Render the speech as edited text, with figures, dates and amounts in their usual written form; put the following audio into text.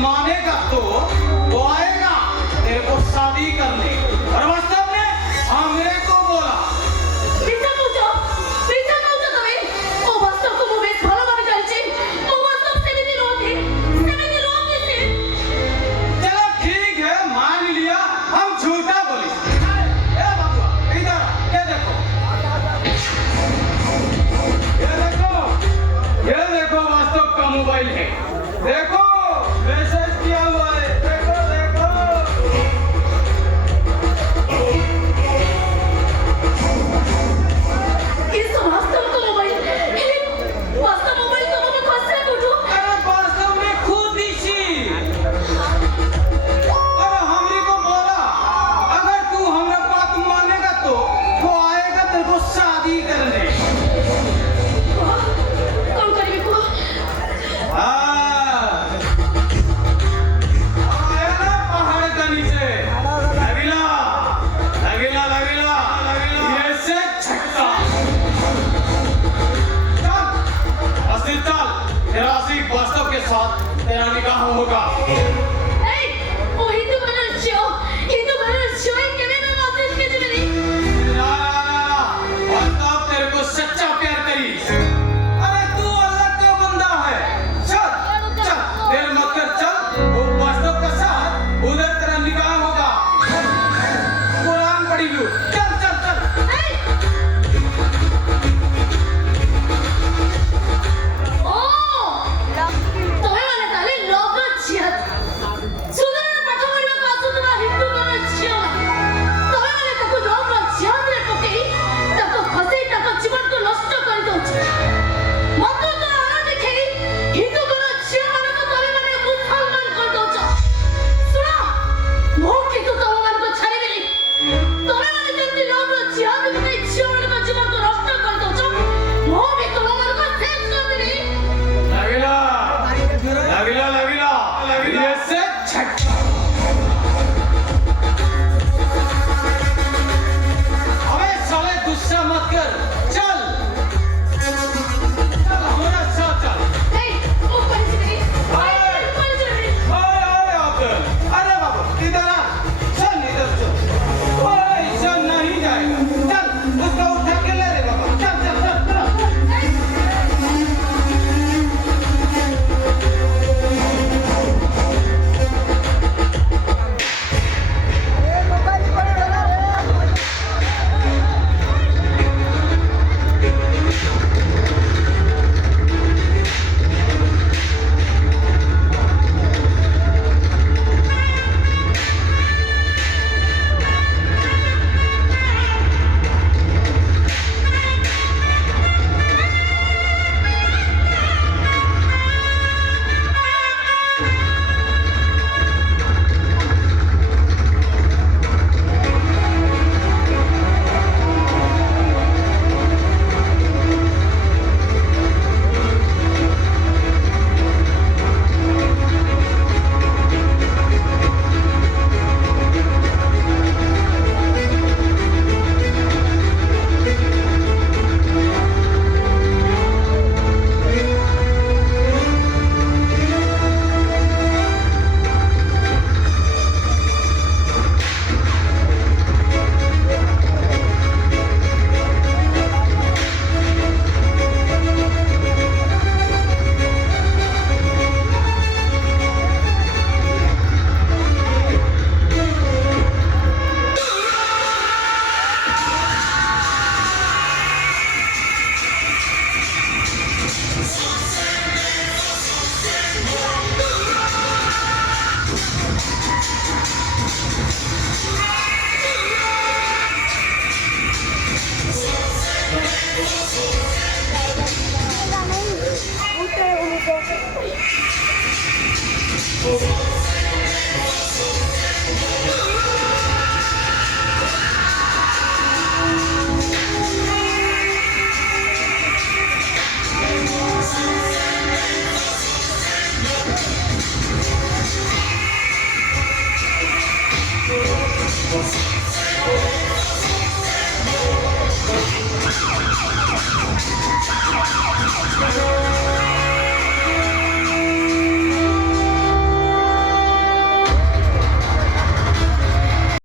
मानेगा तो वो आएगा तेरे को शादी करने। और वास्तव में हमरे को बोला पीछा पूछो তুমি ও বাস্তবকে মু বেশ ভালোভাবে জানছি ও বাস্তব সেদিনই রোধে से चलो ठीक है मान लिया हम झूठा बोली। ए बाबू इधर ये देखो ये देखो वास्तव का मोबाइल है। देखो मैसेज किया हुआ है। देखो देखो इस वास्तव का मोबाइल तो मैं खुद से पूछूं। अरे वास्तव में खुद दिशी। अरे हमरी को बोला अगर तू हमरा बात मानेगा तो वो आएगा तेरे को शादी करने। कौन करेगी को आया ना पहाड़ का नीचे लगेला लगेला लगेला लगेला ये से छक्का। चल अस्सी चल तेरा अस्सी वास्तव के साथ तेरा निकाह होगा। এই ও হিন্দু মানুষ কেমন মেসেজ के जरिए ना वास्तव तेरे को सच्चा प्यार करी। अरे तू अल्लाह का बंदा है। चल चल देर मत कर चल वो वास्तव के साथ उधर तेरा निकाह होगा। कुरान पढ़ी लू। चल चल चल ও তুমি মানে তাহলে নবদ জিহাদ Oh,